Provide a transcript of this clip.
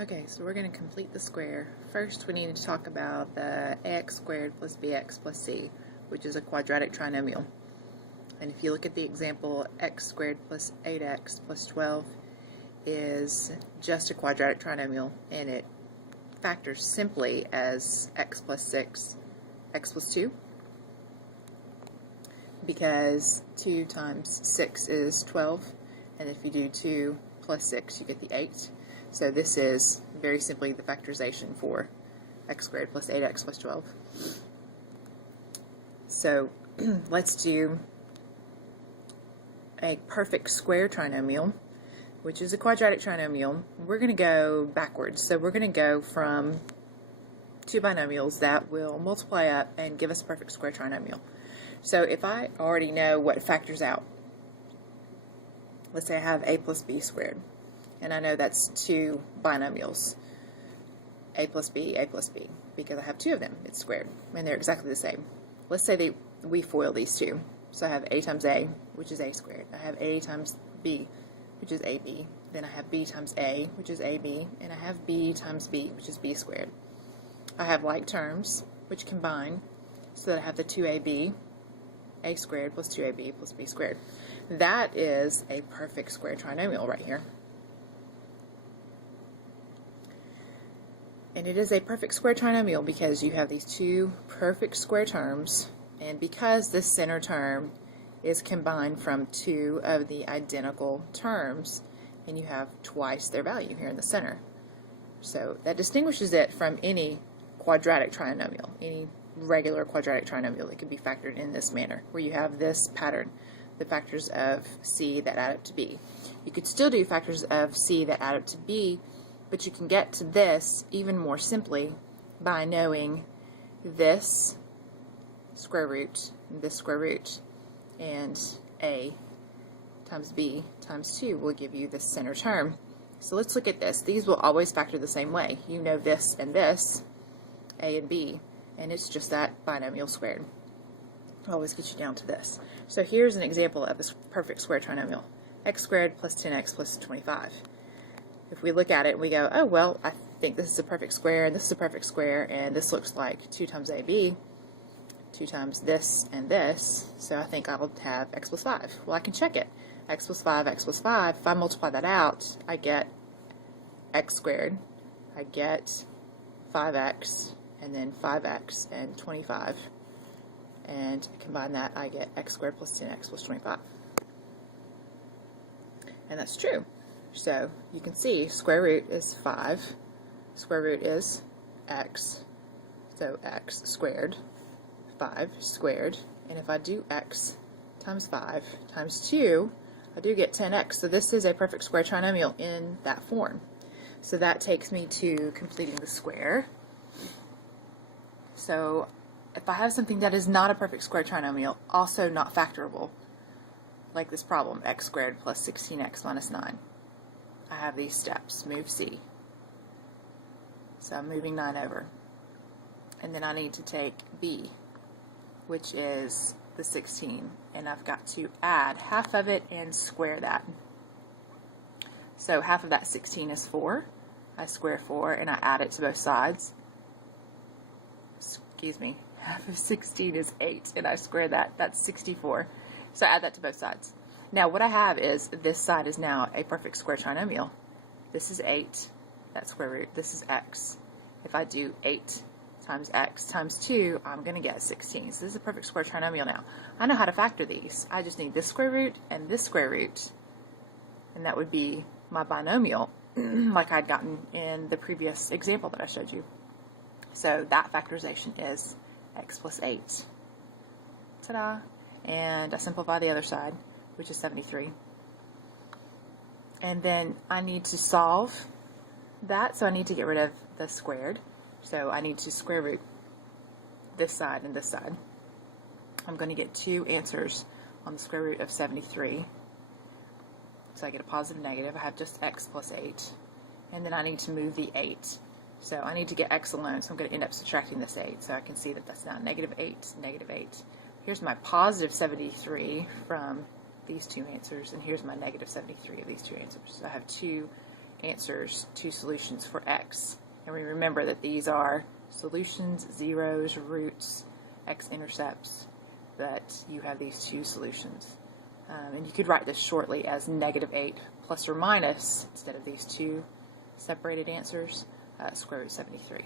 Okay, so we're going to complete the square. First, we need to talk about the ax squared plus bx plus c, which is a quadratic trinomial. And if you look at the example, x squared plus 8x plus 12 is just a quadratic trinomial, and it factors simply as x plus 6, x plus 2, because 2 times 6 is 12, and if you do 2 plus 6, you get the 8. So this is very simply the factorization for x squared plus 8x plus 12. So let's do a perfect square trinomial, which is a quadratic trinomial. We're going to go backwards. So we're going to go from two binomials that will multiply up and give us a perfect square trinomial. So if I already know what factors out, let's say I have a plus b squared, and I know that's two binomials, a plus b, because I have two of them. It's squared, and they're exactly the same. Let's say we FOIL these two. So I have a times a, which is a squared. I have a times b, which is ab. Then I have b times a, which is ab, and I have b times b, which is b squared. I have like terms, which combine, so that I have the 2ab, a squared plus 2ab plus b squared. That is a perfect square trinomial right here. And it is a perfect square trinomial because you have these two perfect square terms, and because this center term is combined from two of the identical terms, and you have twice their value here in the center. So that distinguishes it from any quadratic trinomial, any regular quadratic trinomial that could be factored in this manner, where you have this pattern, the factors of c that add up to b. You could still do factors of c that add up to b, but you can get to this even more simply by knowing this square root, this square root, and a times b times 2 will give you this center term. So let's look at this. These will always factor the same way. You know this and this, a and b, and it's just that binomial squared. It'll always get you down to this. So here's an example of this perfect square trinomial. X squared plus 10x plus 25. If we look at it and we go, oh, well, I think this is a perfect square, and this is a perfect square, and this looks like 2 times AB, 2 times this and this, so I think I'll have x plus 5. Well, I can check it. X plus 5, x plus 5. If I multiply that out, I get x squared, I get 5x, and then 5x and 25. And combine that, I get x squared plus 10x plus 25. And that's true. So you can see square root is 5, square root is x, so x squared, 5 squared, and if I do x times 5 times 2, I do get 10x. So this is a perfect square trinomial in that form. So that takes me to completing the square. So if I have something that is not a perfect square trinomial, also not factorable, like this problem, x squared plus 16x minus 9, I have these steps. Move c. So I'm moving 9 over. And then I need to take b, which is the 16, and I've got to add half of it and square that. So half of that 16 is 4. I square 4 and I add it to both sides. Excuse me. Half of 16 is 8, and I square that. That's 64. So I add that to both sides. Now what I have is this side is now a perfect square trinomial. This is 8, that square root. This is x. If I do 8 times x times 2, I'm going to get 16. So this is a perfect square trinomial now. I know how to factor these. I just need this square root and this square root, and that would be my binomial like I'd gotten in the previous example that I showed you. So that factorization is x plus 8. Ta-da! And I simplify the other side, which is 73. And then I need to solve that, so I need to get rid of the squared. So I need to square root this side and this side. I'm going to get two answers on the square root of 73. So I get a positive negative. I have just x plus 8. And then I need to move the 8. So I need to get x alone, so I'm going to end up subtracting this 8. So I can see that that's now negative 8, negative 8. Here's my positive 73 from these two answers, and here's my negative 73 of these two answers. So I have two answers to solutions for x. And we remember that these are solutions, zeros, roots, x-intercepts, that you have these two solutions. And you could write this shortly as -8 plus or minus, instead of these two separated answers, square root 73.